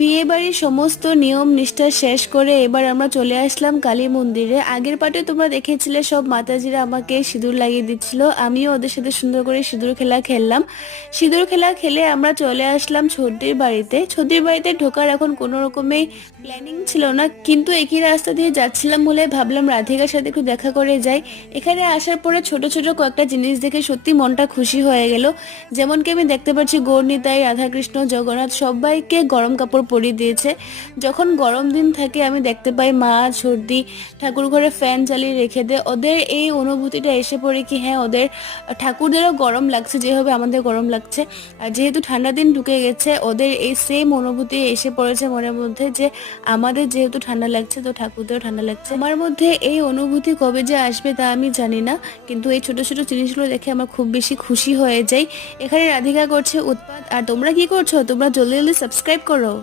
বিয়ে বাড়ির সমস্ত নিয়ম নিষ্ঠা শেষ করে এবার আমরা চলে আসলাম কালী মন্দিরে। আগের পাটে তোমরা দেখেছিলে সব মাতাজিরা আমাকে সিঁদুর লাগিয়ে দিচ্ছিল, আমিও ওদের সাথে সুন্দর করে সিঁদুর খেলা খেললাম। সিঁদুর খেলা খেলে আমরা চলে আসলাম ছদ্রির বাড়িতে। ছদ্রির বাড়িতে ঢোকার এখন কোনো রকমের প্ল্যানিং ছিল না, কিন্তু একই রাস্তা দিয়ে যাচ্ছিলাম বলে ভাবলাম রাধিকার সাথে একটু দেখা করে যাই। এখানে আসার পরে ছোট ছোট কয়েকটা জিনিস দেখে সত্যি মনটা খুশি হয়ে গেল। যেমন কি আমি দেখতে পাচ্ছি গৌরনিতাই, রাধাকৃষ্ণ, জগন্নাথ সবাইকে গরম কাপড় পরিয়ে দিয়েছে। যখন গরম দিন থাকে আমি দেখতে পাই মা সর্দি ঠাকুর ঘরে ফ্যান চালিয়ে রেখে দেয়, ওদের এই অনুভূতিটা এসে পড়ে কি হ্যাঁ ওদের ঠাকুরদেরও গরম লাগছে যেভাবে আমাদের গরম লাগছে। আর যেহেতু ঠান্ডা দিন ঢুকে গেছে ওদের এই সেম অনুভূতি এসে পড়েছে মনের মধ্যে যে আমাদের যেহেতু ঠান্ডা লাগছে তো ঠাকুরদেরও ঠান্ডা লাগছে। আমার মধ্যে এই অনুভূতি কবে যে আসবে তা আমি জানি না, কিন্তু এই ছোট ছোট জিনিসগুলো দেখে আমার খুব বেশি খুশি হয়ে যাই। এখানে রাধিকা করছে উৎপাত, আর তোমরা কি করছো? তোমরা জলদি জলদি সাবস্ক্রাইব করো।